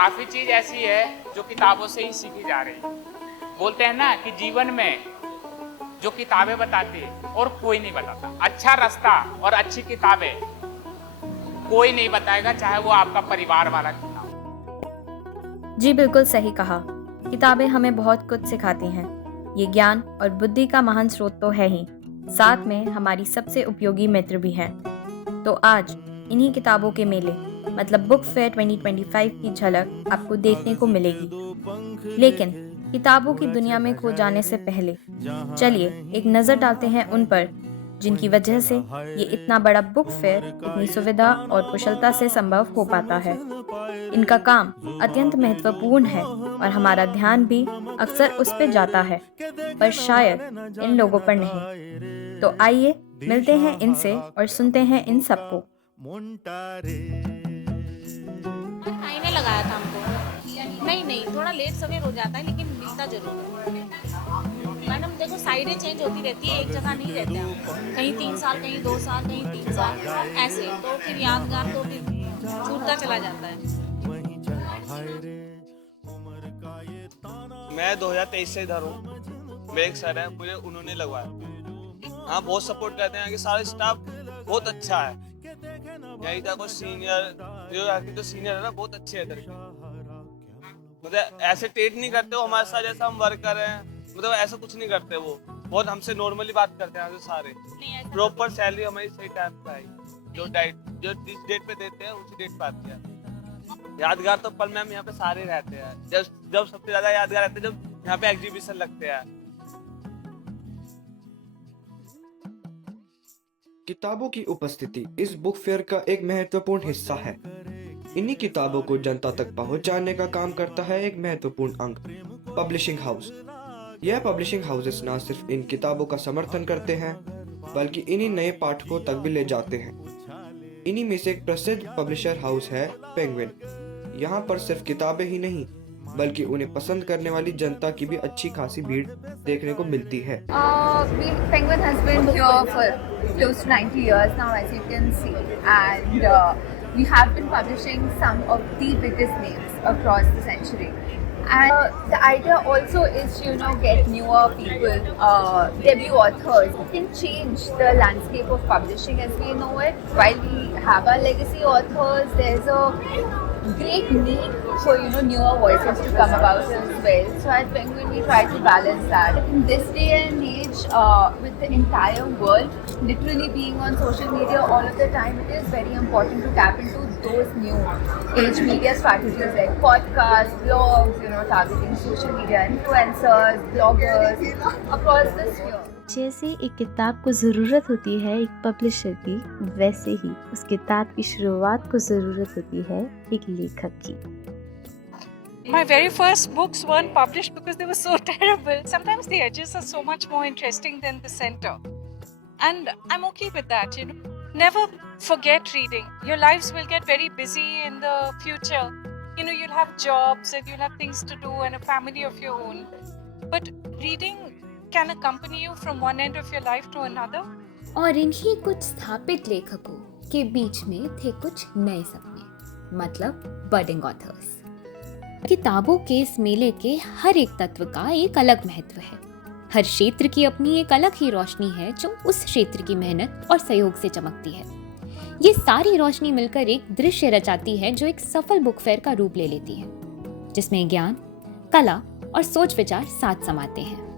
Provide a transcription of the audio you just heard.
काफ़ी चीज़ ऐसी है जो किताबों से ही सीखी जा रही है। बोलते हैं ना कि जीवन में जो किताबें बताती है और कोई नहीं बताता। अच्छा रास्ता और अच्छी किताबें कोई नहीं बताएगा, चाहे वो आपका परिवार वाला क्यों ना हो। जी बिल्कुल सही कहा। किताबें हमें बहुत कुछ सिखाती हैं। ये ज्ञान और बुद्धि का महान स्रोत तो है ही, साथ में हमारी सबसे उपयोगी मित्र भी हैं। तो आज इन्हीं किताबों के मेले मतलब बुक फेयर 2025 की झलक आपको देखने को मिलेगी। लेकिन किताबों की दुनिया में खो जाने से पहले चलिए एक नज़र डालते हैं उन पर जिनकी वजह से ये इतना बड़ा बुक फेयर इतनी सुविधा और कुशलता से संभव हो पाता है। इनका काम अत्यंत महत्वपूर्ण है और हमारा ध्यान भी अक्सर उस पे जाता है, पर शायद इन लोगों पर नहीं। तो आइए मिलते हैं इनसे और सुनते हैं इन सबको। आईने लगाया था हमको। नहीं थोड़ा लेट सवेर हो जाता है लेकिन मिलता जरूर है। मैडम देखो साइडें चेंज होती रहती है, एक जगह नहीं रहते हम। कहीं 3 साल, कहीं 2 साल, कहीं 3 साल, ऐसे तो फिर यादगार तो फिर छूटता चला जाता है। मैं 2023 से इधर हूँ। मेरे एक सर है, मुझे उन्होंने लगवाया। हाँ, बहुत सपोर्ट करते हैं कि सारा स्टाफ बहुत अच्छा है। यही था कुछ सीनियर, जो यहाँ की तो सीनियर है ना, बहुत अच्छे है इधर। मतलब ऐसे ट्रीट नहीं करते वो हमारे साथ जैसा हम वर्कर हैं, मतलब ऐसा कुछ नहीं करते वो। बहुत हमसे नॉर्मली बात करते हैं सारे। प्रॉपर सैलरी हमारी सही टाइम पे आई, जो जिस डेट पे देते हैं उसी डेट पे आती है। यादगार तो पल मैम यहाँ पे सारे रहते हैं। जब सबसे ज्यादा यादगार रहते हैं जब यहाँ पे एग्जीबिशन लगते हैं। किताबों की उपस्थिति इस बुक फेयर का एक महत्वपूर्ण हिस्सा है। इन्हीं किताबों को जनता तक पहुंचाने का काम करता है एक महत्वपूर्ण अंग, पब्लिशिंग हाउस। यह पब्लिशिंग हाउसेस न सिर्फ इन किताबों का समर्थन करते हैं बल्कि इन्हीं नए पाठकों तक भी ले जाते हैं। इन्हीं में से एक प्रसिद्ध पब्लिशर हाउस है पेंगुइन। यहाँ पर सिर्फ किताबें ही नहीं बल्कि उन्हें पसंद करने वाली जनता की भी अच्छी खासी भीड़ देखने को मिलती है। Penguin has been here for close to 90 years now, as you can see, and we have been publishing some of the biggest names across the century. And the idea also is to, get newer people, debut authors who can change the landscape of publishing as we know it. While we have our legacy authors, there's a great need for newer voices to come about as well. So at Penguin we try to balance that. In this day and age, with the entire world literally being on social media all of the time, it is very important to tap into those new age media strategies like podcasts, blogs, targeting social media influencers, bloggers across the sphere. जैसे एक किताब को ज़रूरत होती है एक publisher की, वैसे ही उस किताब की शुरुआत को ज़रूरत होती है एक लेखक की। My very first books weren't published because they were so terrible. Sometimes the edges are so much more interesting than the center. And I'm okay with that, Never forget reading. Your lives will get very busy in the future. You'll have jobs and you'll have things to do and a family of your own. But reading can accompany you from one end of your life to another. और इन्हीं कुछ स्थापित लेखकों के बीच में थे कुछ नए सपने, मतलब बडिंग ऑथर्स। किताबों के इस मेले के हर एक तत्व का एक अलग महत्व है। हर क्षेत्र की अपनी एक अलग ही रोशनी है जो उस क्षेत्र की मेहनत और सहयोग से चमकती है। ये सारी रोशनी मिलकर एक दृश्य रचाती है जो एक सफल बुक फेयर का रूप ले लेती है, जिसमें ज्ञान, कला और सोच विचार साथ समाते हैं।